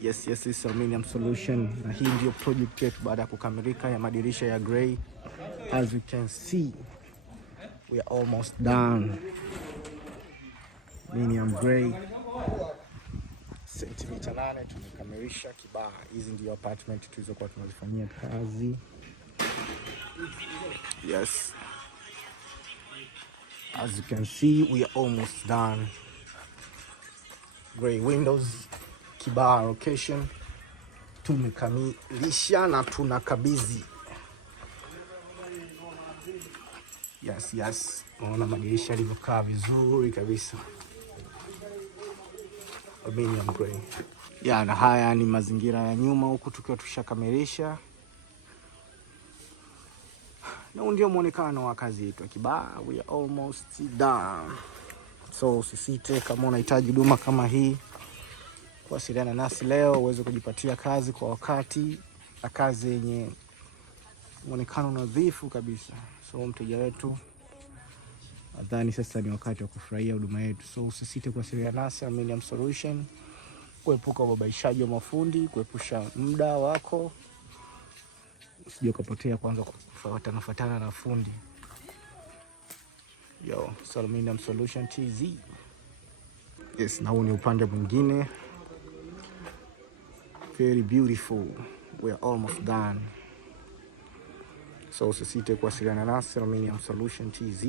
Yes, it's Aluminium Solution. Na hii ndio project yetu baada ya kukamilika ya madirisha ya grey. As you can see, we are almost done. Aluminium grey. Sentimita 8 tumekamilisha Kibaha. Hizi ndio apartment tulizokuwa tunazifanyia kazi. Yes. As you can see, we are almost done. Grey windows, Kibaha location. Tumekamilisha na tunakabidhi. Yes. Unaona madirisha yalivyokaa vizuri kabisa. Aluminium grey. Na haya ni mazingira ya nyuma huku tukiwa tushakamilisha. Na ndio muonekano wa kazi yetu ya Kibaha. We are almost done. So usisite kama unahitaji huduma kama hii, kuwasiliana nasi leo uweze kujipatia kazi kwa wakati na kazi yenye muonekano nadhifu kabisa. So mteja wetu, nadhani sasa ni wakati wa kufurahia huduma yetu. So usisite kuwasiliana nasi Aluminium Solution, kuepuka ubabaishaji wa mafundi, kuepusha muda wako, usije ukapotea kwanza kufuatana na fundi. Aluminium Solution TZ. Yes, na huu ni upande mwingine. Very beautiful. We are almost done. So usisite kuwasiliana nasi Aluminium Solution TZ.